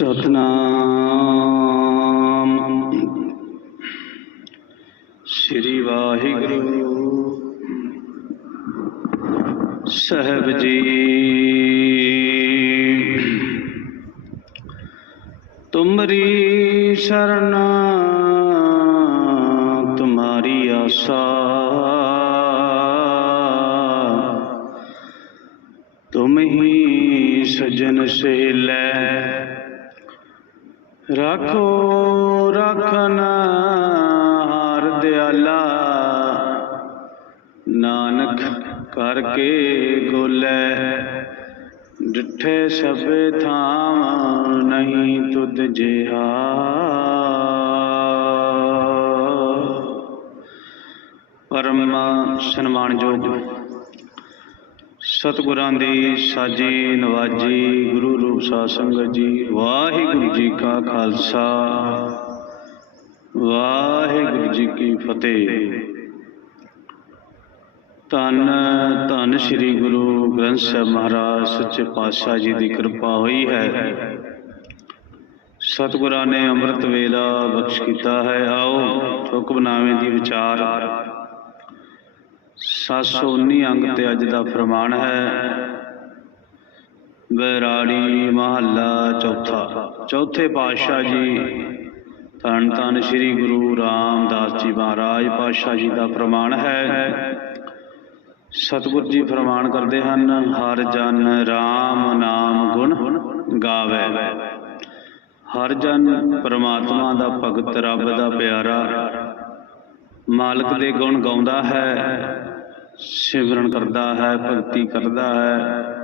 ਸਤਨਾਮ। ਸ੍ਰੀ ਵਾਹਿਗੁਰੂ ਸਾਹਿਬ ਜੀ। ਤੁਮਰੀ ਸ਼ਰਨ ਤੁਮਾਰੀ ਆਸਾ। ਤੁਮ ਹੀ ਸਜਨ ਸੇਲੇ। ਰੱਖੋ ਰਖਨ ਹਾਰ ਦਿਆਲਾ। ਨਾਨਕ ਕਰਕੇ ਗੋਲੇ ਡਿਠੇ ਸਭੇ ਥਾਮ ਨਹੀਂ ਤੁਧ ਜਿਹਾ। ਪਰਮ ਸਨਮਾਨਯੋਗ ਸਤਿਗੁਰਾਂ ਦੀ ਸਾਜੀ ਨਵਾਜੀ, ਗੁਰੂ ਰੂਪ ਸਾਧ ਸੰਗਤ ਜੀ, ਵਾਹਿਗੁਰੂ ਜੀ ਕਾ ਖਾਲਸਾ। ਵਾਹਿਗੁਰੂ ਜੀ ਕੀ ਫਤਿਹ। ਧੰਨ ਧੰਨ ਸ੍ਰੀ ਗੁਰੂ ਗ੍ਰੰਥ ਸਾਹਿਬ ਮਹਾਰਾਜ, ਸੱਚੇ ਪਾਤਸ਼ਾਹ ਜੀ ਦੀ ਕਿਰਪਾ ਹੋਈ ਹੈ। ਸਤਿਗੁਰਾਂ ਨੇ ਅੰਮ੍ਰਿਤ ਵੇਲਾ ਬਖਸ਼ ਕੀਤਾ ਹੈ। ਆਓ, ਹੁਕਮਨਾਮੇ ਦੀ ਵਿਚਾਰ 719 ਅੰਗ ਤੇ ਅੱਜ ਦਾ ਫਰਮਾਨ ਹੈ। ਬੈਰਾੜੀ ਮਹੱਲਾ ਚੌਥਾ। ਚੌਥੇ ਪਾਤਸ਼ਾਹ ਜੀ, ਧੰਨ ਧੰਨ ਸ੍ਰੀ ਗੁਰੂ ਰਾਮਦਾਸ ਜੀ ਮਹਾਰਾਜ ਪਾਤਸ਼ਾਹ ਜੀ ਦਾ ਫਰਮਾਨ ਹੈ। ਸਤਿਗੁਰ ਜੀ ਫਰਮਾਨ ਕਰਦੇ ਹਨ, ਹਰ ਜਨ RAM ਨਾਮ ਗੁਣ ਗਾਵੇ। ਹਰ ਜਨ ਪਰਮਾਤਮਾ ਦਾ ਭਗਤ, ਰੱਬ ਦਾ ਪਿਆਰਾ। ਮਾਲਕ ਦੇ ਗੁਣ ਗਾਉਂਦਾ ਹੈ। ਸਿਮਰਨ ਕਰਦਾ ਹੈ, ਭਗਤੀ ਕਰਦਾ ਹੈ,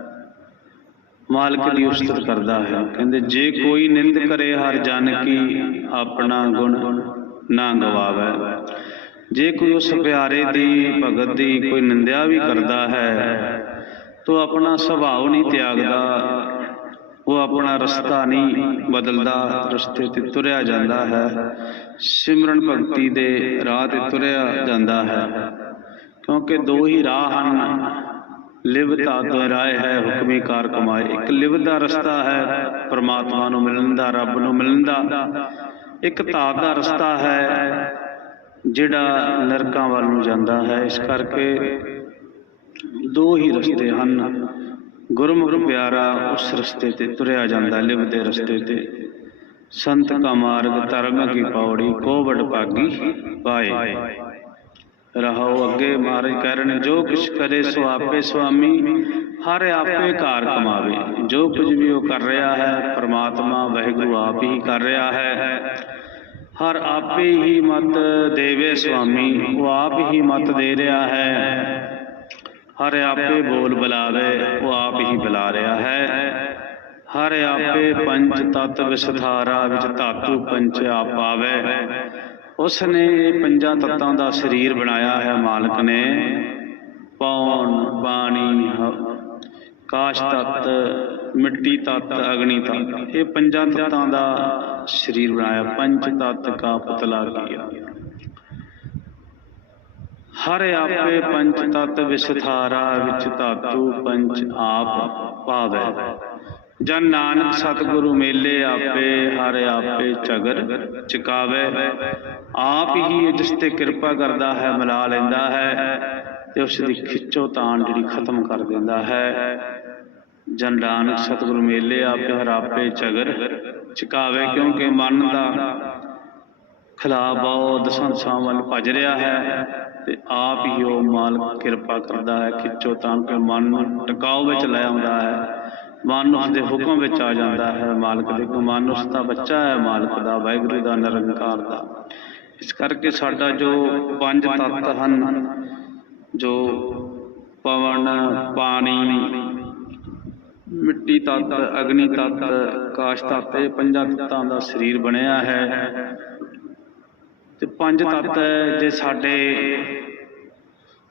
ਮਾਲਕ ਦੀ ਉਸਤਤ ਕਰਦਾ ਹੈ। ਕਹਿੰਦੇ, ਜੇ ਕੋਈ ਨਿੰਦ ਕਰੇ ਹਰ ਜਨ ਕੀ ਆਪਣਾ ਗੁਣ ਨਾ ਗਵਾਵੇ। ਜੇ ਕੋਈ ਉਸ ਪਿਆਰੇ ਦੀ ਭਗਤ ਦੀ ਕੋਈ ਨਿੰਦਿਆ ਵੀ ਕਰਦਾ ਹੈ, ਤੋ ਆਪਣਾ ਸੁਭਾਅ ਨਹੀਂ ਤਿਆਗਦਾ, ਉਹ ਆਪਣਾ ਰਸਤਾ ਨਹੀਂ ਬਦਲਦਾ, ਰਸਤੇ ਤੇ ਤੁਰਿਆ ਜਾਂਦਾ ਹੈ, ਸਿਮਰਨ ਭਗਤੀ ਦੇ ਰਾਹ ਤੇ ਤੁਰਿਆ ਜਾਂਦਾ ਹੈ। ਕਿਉਂਕਿ ਦੋ ਹੀ ਰਾਹ ਹਨ। ਲਿਵਤਾ ਦੁਹਰਾਏ ਹੈ ਹੁਕਮੀ ਕਾਰ ਕਮਾਏ। ਇੱਕ ਲਿਵ ਦਾ ਰਸਤਾ ਹੈ ਪ੍ਰਮਾਤਮਾ ਨੂੰ ਮਿਲਣ ਦਾ ਰੱਬ ਨੂੰ ਮਿਲਣ ਦਾ ਇੱਕ ਧਾਤ ਦਾ ਰਸਤਾ ਹੈ ਜਿਹੜਾ ਨਰਕਾਂ ਵੱਲ ਨੂੰ ਜਾਂਦਾ ਹੈ। ਇਸ ਕਰਕੇ ਦੋ ਹੀ ਰਸਤੇ ਹਨ। ਗੁਰਮੁਖ ਪਿਆਰਾ ਉਸ ਰਸਤੇ ਤੇ ਤੁਰਿਆ ਜਾਂਦਾ ਲਿਵ ਦੇ ਰਸਤੇ ਤੇ। ਸੰਤ ਕਾ ਮਾਰਗ ਧਰਮ ਕੀ ਪੌੜੀ ਕੋ ਵਡ ਭਾਗੀ ਪਾਏ। ਰਹੋ ਅੱਗੇ ਮਹਾਰਾਜ ਕਰਨ ਜੋ ਕੁਛ ਕਰੇ ਸੋ ਆਪੇ ਸੁਆਮੀ, ਹਰ ਆਪੇ ਕਾਰ ਕਮਾਵੇ। ਜੋ ਕੁਝ ਵੀ ਉਹ ਕਰ ਰਿਹਾ ਹੈ, ਪ੍ਰਮਾਤਮਾ ਵਾਹਿਗੁਰੂ ਆਪ ਹੀ ਕਰ ਰਿਹਾ ਹੈ। ਹਰ ਆਪੇ ਹੀ ਮਤ ਦੇਵੇ ਸੁਆਮੀ, ਉਹ ਆਪ ਹੀ ਮਤ ਦੇ ਰਿਹਾ ਹੈ। ਹਰ ਆਪੇ ਬੋਲ ਬੁਲਾਵੇ, ਉਹ ਆਪ ਹੀ ਬੁਲਾ ਰਿਹਾ ਹੈ। ਹਰ ਆਪੇ ਪੰਜ ਤਤ ਵਿਸਥਾਰਾ ਵਿੱਚ ਧਾਤੂ ਪੰਚ ਆਪ ਆਵੇ ਉਸ ਨੇ ਪੰਜਾਂ ਤੱਤਾਂ ਦਾ ਸਰੀਰ ਬਣਾਇਆ ਹੈ ਮਾਲਕ ਨੇ। ਪੌਣ ਬਾਣੀ ਕਾਸ਼ ਤਤ, ਮਿੱਟੀ ਤਤ, ਅਗਨੀ ਤਤ, ਇਹ ਪੰਜਾਂ ਤੱਤਾਂ ਦਾ ਸਰੀਰ ਬਣਾਇਆ। ਪੰਜ ਤਤ ਕਾ ਪੁਤਲਾ ਕੀਆ। ਹਰ ਆਪੇ ਪੰਚ ਤਤ ਵਿਸਥਾਰਾ ਵਿੱਚ ਧਾਤੂ ਪੰਚ ਆਪ ਪਾਵੇ ਜਨ ਨਾਨਕ ਸਤਿਗੁਰੂ ਮੇਲੇ ਆਪੇ, ਹਰ ਆਪੇ ਚਗਰ ਚਕਾਵੇ। ਆਪ ਹੀ ਜਿਸ ਤੇ ਕਿਰਪਾ ਕਰਦਾ ਹੈ, ਮਿਲਾ ਲੈਂਦਾ ਹੈ, ਤੇ ਉਸ ਦੀ ਖਿੱਚੋ ਤਾਣ ਜਿਹੜੀ ਖਤਮ ਕਰ ਦਿੰਦਾ ਹੈ। ਜਨ ਨਾਨਕ ਸਤਿਗੁਰੂ ਮੇਲੇ ਆਪੇ, ਹਰ ਆਪੇ ਚਗਰ ਚਕਾਵੇ, ਕਿਉਂਕਿ ਮਨ ਦਾ ਖਿਲਾ ਬਹੁ ਦਸਾਂ ਵੱਲ ਭਜ ਰਿਹਾ ਹੈ, ਤੇ ਆਪ ਹੀ ਉਹ ਮਾਲਕ ਕਿਰਪਾ ਕਰਦਾ ਹੈ, ਖਿੱਚੋ ਤਾਣ ਕੇ ਮਨ ਨੂੰ ਟਿਕਾਓ ਵਿੱਚ ਲੈ ਆਉਂਦਾ ਹੈ। ਮਨ ਦੇ ਹੁਕਮ ਵਿੱਚ ਆ ਜਾਂਦਾ ਹੈ, ਮਾਲਕ ਦੇ ਕੋ ਮਨ ਦਾ ਬੱਚਾ ਹੈ, ਮਾਲਕ ਦਾ, ਵਾਹਿਗੁਰੂ ਦਾ, ਨਿਰੰਕਾਰ ਦਾ। ਇਸ ਕਰਕੇ ਸਾਡਾ ਜੋ ਪੰਜ ਤੱਤ ਹਨ, ਜੋ ਪਵਨ, ਪਾਣੀ, ਮਿੱਟੀ ਤੱਤ, ਅਗਨੀ ਤੱਤ ਕਾਸ਼ ਤੱਤ, ਇਹ ਪੰਜਾਂ ਤੱਤਾਂ ਦਾ ਸਰੀਰ ਬਣਿਆ ਹੈ। ਤੇ ਪੰਜ ਤੱਤ ਜੇ ਸਾਡੇ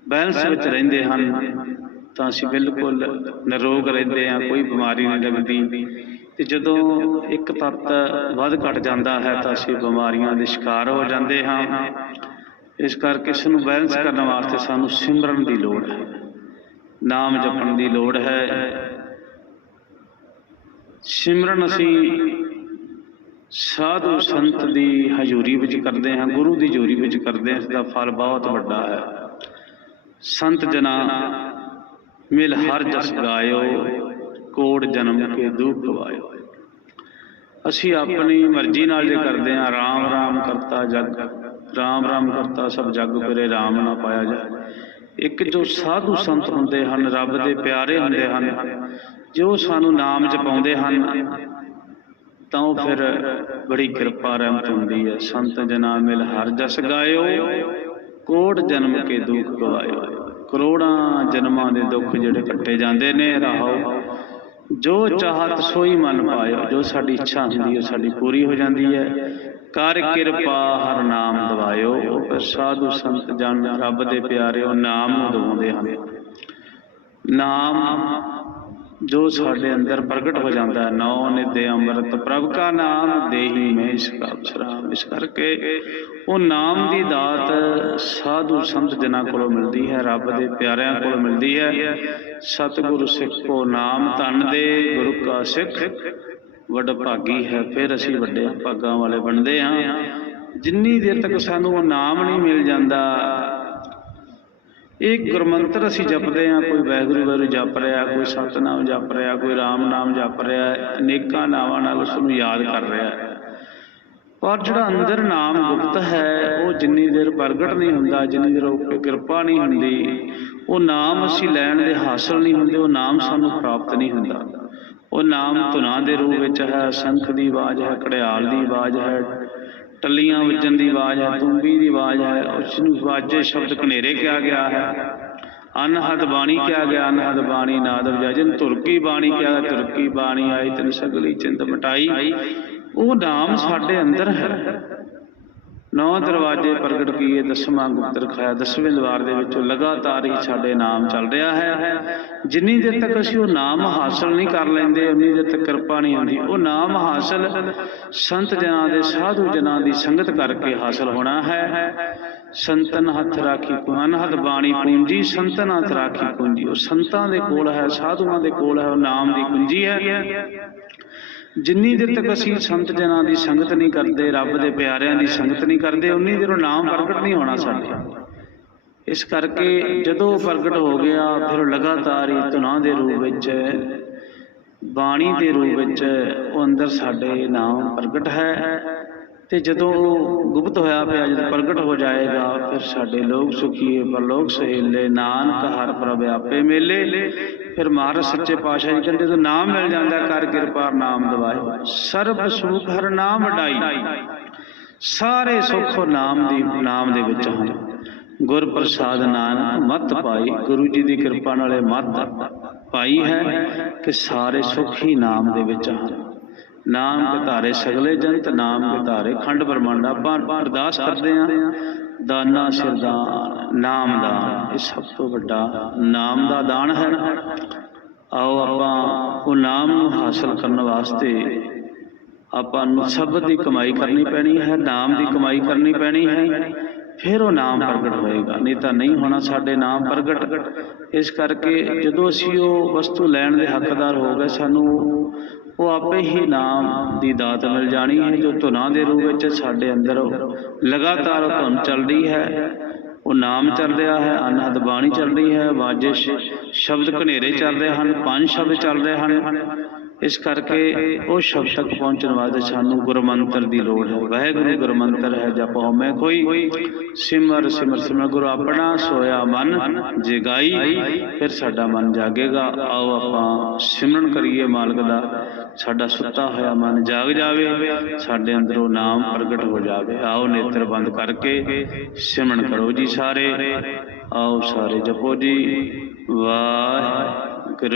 ਬੈਲੈਂਸ ਵਿੱਚ ਰਹਿੰਦੇ ਹਨ ਤਾਂ ਅਸੀਂ ਬਿਲਕੁਲ ਨਿਰੋਗ ਰਹਿੰਦੇ ਹਾਂ, ਕੋਈ ਬਿਮਾਰੀ ਨਹੀਂ ਲੱਗਦੀ। ਤੇ ਜਦੋਂ ਇੱਕ ਤੱਤ ਵੱਧ ਘਟ ਜਾਂਦਾ ਹੈ, ਤਾਂ ਅਸੀਂ ਬਿਮਾਰੀਆਂ ਦੇ ਸ਼ਿਕਾਰ ਹੋ ਜਾਂਦੇ ਹਾਂ। ਇਸ ਕਰਕੇ ਇਸ ਨੂੰ ਬੈਲੈਂਸ ਕਰਨ ਵਾਸਤੇ ਸਾਨੂੰ ਸਿਮਰਨ ਦੀ ਲੋੜ ਹੈ, ਨਾਮ ਜਪਣ ਦੀ ਲੋੜ ਹੈ। ਸਿਮਰਨ ਅਸੀਂ ਸਾਧੂ ਸੰਤ ਦੀ ਹਜ਼ੂਰੀ ਵਿੱਚ ਕਰਦੇ ਹਾਂ, ਗੁਰੂ ਦੀ ਹਜ਼ੂਰੀ ਵਿੱਚ ਕਰਦੇ ਹਾਂ, ਇਸ ਦਾ ਫਲ ਬਹੁਤ ਵੱਡਾ ਹੈ। ਸੰਤ ਜਨਾ ਮਿਲ ਹਰ ਜਸ ਗਾਇਓ, ਕੋੜ ਜਨਮ ਕੇ ਦੁੱਖ ਗਵਾਇਓ ਅਸੀਂ ਆਪਣੀ ਮਰਜ਼ੀ ਨਾਲ ਜੇ ਕਰਦੇ ਹਾਂ, ਰਾਮ ਰਾਮ ਕਰਤਾ ਜਗ, ਰਾਮ ਰਾਮ ਕਰਤਾ ਸਭ ਜਗ ਕਰੇ, ਰਾਮ ਨਾ ਪਾਇਆ ਜਾਏ। ਇੱਕ ਜੋ ਸਾਧੂ ਸੰਤ ਹੁੰਦੇ ਹਨ, ਰੱਬ ਦੇ ਪਿਆਰੇ ਹੁੰਦੇ ਹਨ, ਜੋ ਸਾਨੂੰ ਨਾਮ ਜਪਾਉਂਦੇ ਹਨ, ਤਾਂ ਉਹ ਫਿਰ ਬੜੀ ਕਿਰਪਾ ਰਹਿਮਤ ਹੁੰਦੀ ਹੈ। ਸੰਤ ਜਨਾ ਮਿਲ ਹਰ ਜਸ ਗਾਇਓ ਕੋਟ ਜਨਮ ਕੇ ਦੁੱਖ ਗਵਾਇਓ ਕਰੋੜਾਂ ਜਨਮਾਂ ਦੇ ਦੁੱਖ ਜਿਹੜੇ ਕੱਟੇ ਜਾਂਦੇ ਨੇ ਰਾਹੋ, ਜੋ ਚਾਹਤ ਸੋਈ ਮਨ ਪਾਇਓ, ਜੋ ਸਾਡੀ ਇੱਛਾ ਹੁੰਦੀ ਹੈ ਸਾਡੀ ਪੂਰੀ ਹੋ ਜਾਂਦੀ ਹੈ। ਕਰ ਕਿਰਪਾ ਹਰ ਨਾਮ ਦਵਾਇਓ ਸਾਧੂ ਸੰਤ ਜਨ ਰੱਬ ਦੇ ਪਿਆਰੇ ਉਹ ਨਾਮ ਨੂੰ ਦਵਾਉਂਦੇ ਹਨ। ਨਾਮ ਜੋ ਸਾਡੇ ਅੰਦਰ ਪ੍ਰਗਟ ਹੋ ਜਾਂਦਾ ਹੈ, ਨੌ ਨਿਦੇ ਅੰਮ੍ਰਿਤ ਪ੍ਰਭ ਕਾ ਨਾਮ ਦੇਹੀ ਮੈਂ ਇਸ ਕਾ ਅਵਸਰਾਮ ਇਸ ਕਰਕੇ ਉਹ ਨਾਮ ਦੀ ਦਾਤ ਸਾਧੂ ਸੰਤ ਜਨਾਂ ਕੋਲੋਂ ਮਿਲਦੀ ਹੈ, ਰੱਬ ਦੇ ਪਿਆਰਿਆਂ ਕੋਲੋਂ ਮਿਲਦੀ ਹੈ। ਸਤਿਗੁਰੂ ਸਿੱਖ ਕੋ ਨਾਮ ਧਨ ਦੇ, ਗੁਰੂ ਕਾ ਸਿੱਖ ਵੱਡ ਭਾਗੀ ਹੈ। ਫਿਰ ਅਸੀਂ ਵੱਡੇ ਭਾਗਾਂ ਵਾਲੇ ਬਣਦੇ ਹਾਂ। ਜਿੰਨੀ ਦੇਰ ਤੱਕ ਸਾਨੂੰ ਉਹ ਨਾਮ ਨਹੀਂ ਮਿਲ ਜਾਂਦਾ ਇਹ ਗੁਰਮੰਤਰ ਅਸੀਂ ਜਪਦੇ ਹਾਂ, ਕੋਈ ਵਾਹਿਗੁਰੂ ਵਾਹਿਗੁਰੂ ਜਪ ਰਿਹਾ, ਕੋਈ ਸਤਨਾਮ ਜਪ ਰਿਹਾ, ਕੋਈ ਰਾਮ ਨਾਮ ਜਪ ਰਿਹਾ, ਅਨੇਕਾਂ ਨਾਵਾਂ ਨਾਲ ਉਸ ਨੂੰ ਯਾਦ ਕਰ ਰਿਹਾ ਪਰ ਜਿਹੜਾ ਅੰਦਰ ਨਾਮ ਗੁਪਤ ਹੈ, ਉਹ ਜਿੰਨੀ ਦੇਰ ਪ੍ਰਗਟ ਨਹੀਂ ਹੁੰਦਾ, ਜਿੰਨੀ ਦੇਰ ਉਹ ਕਿਰਪਾ ਨਹੀਂ ਹੁੰਦੀ, ਉਹ ਨਾਮ ਅਸੀਂ ਲੈਣ ਦੇ ਹਾਸਲ ਨਹੀਂ ਹੁੰਦੇ, ਉਹ ਨਾਮ ਸਾਨੂੰ ਪ੍ਰਾਪਤ ਨਹੀਂ ਹੁੰਦਾ। ਉਹ ਨਾਮ ਧੁਨਾਂ ਦੇ ਰੂਪ ਵਿੱਚ ਹੈ, ਸੰਖ ਦੀ ਆਵਾਜ਼ ਹੈ, ਘੜਿਆਲ ਦੀ ਆਵਾਜ਼ ਹੈ ਟੱਲੀਆਂ ਵੱਜਣ ਦੀ ਆਵਾਜ਼ ਹੈ ਤੁੰਬੀ ਦੀ ਆਵਾਜ਼ ਹੈ ਉਸ ਨੂੰ ਵਾਜੇ ਸ਼ਬਦ ਕਨੇਰੇ ਕਿਹਾ ਗਿਆ ਹੈ। ਅਨਹਦ ਬਾਣੀ ਕਿਹਾ ਗਿਆ, ਅਨਹਦ ਬਾਣੀ ਨਾਦ ਵਜਾਜਨ ਤੁਰਕੀ ਬਾਣੀ ਕਿਹਾ ਤੁਰਕੀ ਬਾਣੀ ਆਈ ਤਨ ਸਗਲੀ ਚਿੰਤ ਮਟਾਈ। ਉਹ ਨਾਮ ਸਾਡੇ ਅੰਦਰ ਹੈ। ਨੌ ਦਰਵਾਜ਼ੇ ਪ੍ਰਗਟ ਕੀਏ, ਦਸਵਾਂ ਗੁਪਤ ਰਖਾਇਆ ਦਸਵੇਂ ਦਵਾਰ ਦੇ ਵਿੱਚੋਂ ਲਗਾਤਾਰ ਹੀ ਸਾਡੇ ਨਾਮ ਚੱਲ ਰਿਹਾ ਹੈ। ਜਿੰਨੀ ਦੇਰ ਤੱਕ ਅਸੀਂ ਉਹ ਨਾਮ ਹਾਸਲ ਨਹੀਂ ਕਰ ਲੈਂਦੇ, ਉਨੀ ਦੇਰ ਤੱਕ ਕਿਰਪਾ ਨਹੀਂ ਹੁੰਦੀ। ਉਹ ਨਾਮ ਹਾਸਲ ਸੰਤ ਜਨਾਂ ਦੇ, ਸਾਧੂ ਜਨਾਂ ਦੀ ਸੰਗਤ ਕਰਕੇ ਹਾਸਲ ਹੋਣਾ ਹੈ। ਸੰਤਨ ਹੱਥ ਰਾਖੀ ਕੁਨ ਹੱਥ ਬਾਣੀ ਪੂੰਜੀ, ਸੰਤਨ ਹੱਥ ਰਾਖੀ ਪੂੰਜੀ। ਉਹ ਸੰਤਾਂ ਦੇ ਕੋਲ ਹੈ, ਸਾਧੂਆਂ ਦੇ ਕੋਲ ਹੈ, ਉਹ ਨਾਮ ਦੀ ਕੁੰਜੀ ਹੈ। ਜਿੰਨੀ ਦੇਰ ਤੱਕ ਅਸੀਂ ਸੰਤ ਜਨਾਂ ਦੀ ਸੰਗਤ ਨਹੀਂ ਕਰਦੇ ਰੱਬ ਦੇ ਪਿਆਰਿਆਂ ਦੀ ਸੰਗਤ ਨਹੀਂ ਕਰਦੇ ਉਨੀ ਦੇਰ ਉਹ ਨਾਮ ਪ੍ਰਗਟ ਨਹੀਂ ਹੋਣਾ ਸਾਡੇ। ਇਸ ਕਰਕੇ ਜਦੋਂ ਉਹ ਪ੍ਰਗਟ ਹੋ ਗਿਆ ਫਿਰ ਲਗਾਤਾਰ ਹੀ ਧੁਨਾਂ ਦੇ ਰੂਪ ਵਿੱਚ ਬਾਣੀ ਦੇ ਰੂਪ ਵਿੱਚ ਉਹ ਅੰਦਰ ਸਾਡੇ ਨਾਮ ਪ੍ਰਗਟ ਹੈ। ਤੇ ਜਦੋਂ ਉਹ ਗੁਪਤ ਹੋਇਆ ਪਿਆ ਜਦੋਂ ਪ੍ਰਗਟ ਹੋ ਜਾਏਗਾ ਫਿਰ ਸਾਡੇ ਲੋਕ ਸੁਖੀਏ ਪਰਲੋਕ ਸਹੇਲੇ ਨਾਨਕ ਹਰ ਪ੍ਰਭ ਆਪੇ ਮੇਲੇ। ਫਿਰ ਮਹਾਰਾਜ ਸੱਚੇ ਪਾਤਸ਼ਾਹ ਜੀ ਕਹਿੰਦੇ ਜਦੋਂ ਨਾਮ ਮਿਲ ਜਾਂਦਾ ਕਰ ਕਿਰਪਾ ਨਾਮ ਦਵਾਏ। ਸਰਬ ਸੁਖ ਹਰ ਨਾਮ ਵਡਾਈ ਸਾਰੇ ਸੁਖ ਨਾਮ ਦੀ ਨਾਮ ਦੇ ਵਿੱਚ ਹਨ। ਗੁਰ ਪ੍ਰਸਾਦ ਨਾਨਕ ਮਤ ਪਾਈ। ਗੁਰੂ ਜੀ ਦੀ ਕਿਰਪਾ ਨਾਲੇ ਮਤ ਪਾਈ ਹੈ ਕਿ ਸਾਰੇ ਸੁਖ ਹੀ ਨਾਮ ਦੇ ਵਿੱਚ ਹਨ। ਨਾਮ ਕੇ ਸਗਲੇ ਜੰਤ, ਨਾਮ ਕੇ ਖੰਡ ਬ੍ਰਹਮੰਡ। ਆਪਾਂ ਅਰਦਾਸ ਕਰਦੇ ਹਾਂ ਦਾਨਾ ਸਿਰਦਾਨ ਨਾਮ ਦਾਨ ਇਹ ਸਭ ਤੋਂ ਵੱਡਾ ਨਾਮ ਦਾ ਦਾਨ ਹੈ। ਆਓ ਆਪਾਂ ਉਹ ਨਾਮ ਨੂੰ ਹਾਸਲ ਕਰਨ ਵਾਸਤੇ ਆਪਾਂ ਨੂੰ ਸ਼ਬਦ ਦੀ ਕਮਾਈ ਕਰਨੀ ਪੈਣੀ ਹੈ, ਨਾਮ ਦੀ ਕਮਾਈ ਕਰਨੀ ਪੈਣੀ ਹੈ, ਫਿਰ ਉਹ ਨਾਮ ਪ੍ਰਗਟ ਹੋਏਗਾ। ਨਹੀਂ ਤਾਂ ਨਹੀਂ ਹੋਣਾ ਸਾਡੇ ਨਾਮ ਪ੍ਰਗਟ। ਇਸ ਕਰਕੇ ਜਦੋਂ ਅਸੀਂ ਉਹ ਵਸਤੂ ਲੈਣ ਦੇ ਹੱਕਦਾਰ ਹੋ ਗਏ, ਸਾਨੂੰ ਉਹ ਆਪੇ ਹੀ ਨਾਮ ਦੀ ਦਾਤ ਮਿਲ ਜਾਣੀ ਹੈ, ਜੋ ਧੁਨਾਂ ਦੇ ਰੂਪ ਵਿੱਚ ਸਾਡੇ ਅੰਦਰ ਲਗਾਤਾਰ ਧੁਨ ਚੱਲ ਰਹੀ ਹੈ। ਉਹ ਨਾਮ ਚੱਲ ਰਿਹਾ ਹੈ, ਅਨਹਦ ਬਾਣੀ ਚੱਲ ਰਹੀ ਹੈ, ਵਾਜਿਸ਼ ਸ਼ਬਦ ਘਨੇਰੇ ਚੱਲ ਰਹੇ ਹਨ, ਪੰਜ ਸ਼ਬਦ ਚੱਲ ਰਹੇ ਹਨ। ਇਸ ਕਰਕੇ ਉਹ ਸ਼ਬਦ ਤੱਕ ਪਹੁੰਚਣ ਵਾਸਤੇ ਸਾਨੂੰ ਗੁਰਮੰਤਰ ਦੀ ਲੋੜ ਹੈ। ਵਾਹਿਗੁਰੂ ਗੁਰਮੰਤਰ ਹੈ ਜਪ। ਹਉਮੈ ਕੋਈ ਸਿਮਰ ਸਿਮਰ ਸਿਮਰ ਗੁਰੂ ਆਪਣਾ ਸੋਇਆ ਮਨ ਜਗਾਈ ਫਿਰ ਸਾਡਾ ਮਨ ਜਾਗੇਗਾ। ਆਓ ਆਪਾਂ ਸਿਮਰਨ ਕਰੀਏ ਮਾਲਕ ਦਾ। ਸਾਡਾ ਸੁੱਤਾ ਹੋਇਆ ਮਨ ਜਾਗ ਜਾਵੇ, ਸਾਡੇ ਅੰਦਰੋਂ ਨਾਮ ਪ੍ਰਗਟ ਹੋ ਜਾਵੇ। ਆਓ ਨੇਤਰ ਬੰਦ ਕਰਕੇ ਸਿਮਰਨ ਕਰੋ ਜੀ ਸਾਰੇ। ਆਓ ਸਾਰੇ ਜਪੋ ਜੀ। ਵਾਹਿਗੁਰੂ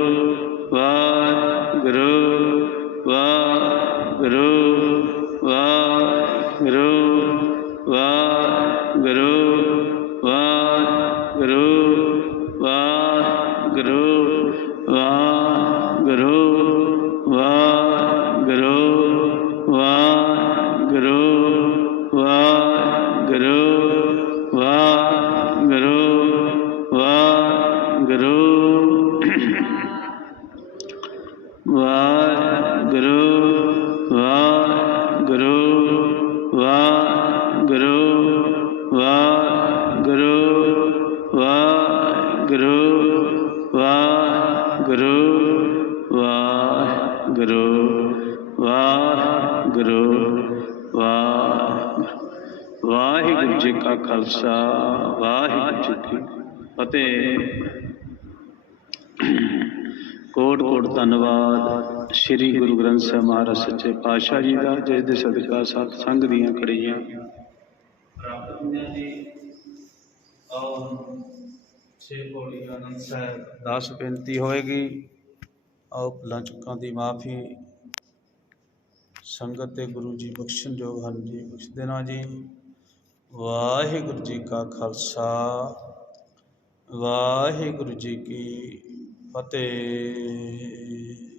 ਵਾਹਿਗੁਰੂ ਵਾਹਿਗੁਰੂ ਵਾਹਿਗੁਰੂ। ਵਾਹਿਗੁਰੂ ਜੀ ਕਾ ਖਾਲਸਾ, ਵਾਹਿਗੁਰੂ ਜੀ ਕੀ ਫਤਿਹ। ਕੋਟ ਕੋਟ ਧੰਨਵਾਦ ਸ੍ਰੀ ਗੁਰੂ ਗ੍ਰੰਥ ਸਾਹਿਬ ਮਹਾਰਾਜ ਸੱਚੇ ਪਾਤਸ਼ਾਹ ਜੀ ਦਾ ਜਿਸ ਦੇ ਸਦਕਾ ਸਤ ਸੰਗ ਦੀਆਂ ਕੜੀਆਂ ਪ੍ਰਾਪਤ ਹੁੰਦੀਆਂ ਜੀ ਆਓ, ਛੇ ਪੌੜੀ ਆਨੰਦ ਸਾਹਿਬ, ਦਾਸ ਬੇਨਤੀ ਹੋਏਗੀ। ਆਓ ਭੁੱਲਾਂ ਚੁੱਕਾਂ ਦੀ ਮਾਫੀ। ਸੰਗਤ ਤੇ ਗੁਰੂ ਜੀ ਬਖਸ਼ਣ ਜੋਗ ਹਨ ਜੀ। ਬਖਸ਼ ਦੇਣਾ ਜੀ। ਵਾਹਿਗੁਰੂ ਜੀ ਕਾ ਖਾਲਸਾ। ਵਾਹਿਗੁਰੂ ਜੀ ਕੀ ਫਤਿਹ।